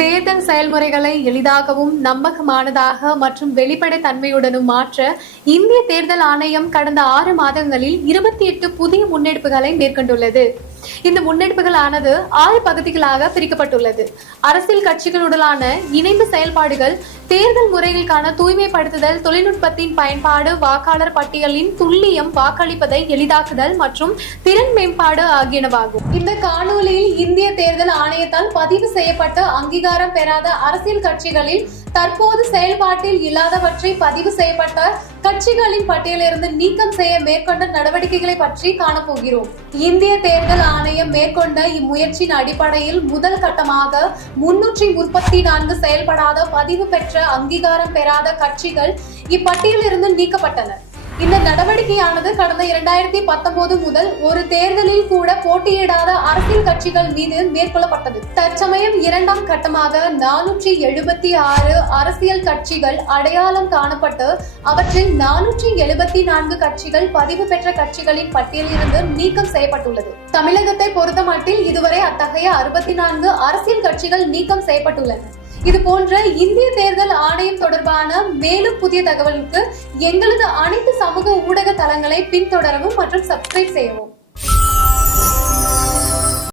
தேர்தல் செயல்முறைகளை எளிதாகவும் நம்பகமானதாக மற்றும் வெளிப்படைத்தன்மையுடனும் மாற்ற இந்திய தேர்தல் ஆணையம் கடந்த 6 மாதங்களில் 28 புதிய முன்னெடுப்புகளை மேற்கொண்டுள்ளது. இந்த முன்னெடுப்புகளானது 6 பகுதிகளாக பிரிக்கப்பட்டுள்ளது. அரசியல் கட்சிகளுடனான இணைந்த செயல்பாடுகள், தேர்தல் முறைகளுக்கான தூய்மைப்படுத்துதல், தொழில்நுட்பத்தின் பயன்பாடு, வாக்காளர் பட்டியலின் துல்லியம், வாக்களிப்பதை எளிதாக்குதல் மற்றும் திறன் மேம்பாடு ஆகியனவாகும். இந்த காணொலியில் இந்திய தேர்தல் ஆணையத்தால் பதிவு செய்யப்பட்ட அங்கீகாரம் பெறாத அரசியல் கட்சிகளில் தற்போது செயல்பாட்டில் இல்லாதவற்றை பதிவு செய்யப்பட்ட கட்சிகளின் பட்டியலிருந்து நீக்கம் செய்ய மேற்கொண்ட நடவடிக்கைகளை பற்றி காணப்போகிறோம். இந்திய தேர்தல் ஆணையம் மேற்கொண்ட இம்முயற்சியின் அடிப்படையில் முதல் கட்டமாக 334 செயல்படாத பதிவு பெற்ற அங்கீகாரம் பெறாத கட்சிகள் இப்பட்டியலிருந்து நீக்கப்பட்டன. இந்த நடவடிக்கையானது கடந்த 2019 முதல் ஒரு தேர்தலில் கூட போட்டியிடாத அரசியல் கட்சிகள் மீது மேற்கொள்ளப்பட்டது. தற்சமயம் 2ஆம் கட்டமாக 476 அரசியல் கட்சிகள் அடையாளம் காணப்பட்டு அவற்றில் 474 கட்சிகள் பதிவு பெற்ற கட்சிகளின் பட்டியலிலிருந்து நீக்கம் செய்யப்பட்டுள்ளது. தமிழகத்தை பொறுத்தமட்டில் இதுவரை அத்தகைய 64 அரசியல் கட்சிகள் நீக்கம் செய்யப்பட்டுள்ளன. இது போன்ற இந்திய தேர்தல் ஆணையம் தொடர்பான மேலும் புதிய தகவலுக்கு எங்களது அனைத்து சமூக ஊடக தளங்களை பின்தொடரவும் மற்றும் சப்ஸ்கிரைப் செய்யவும்.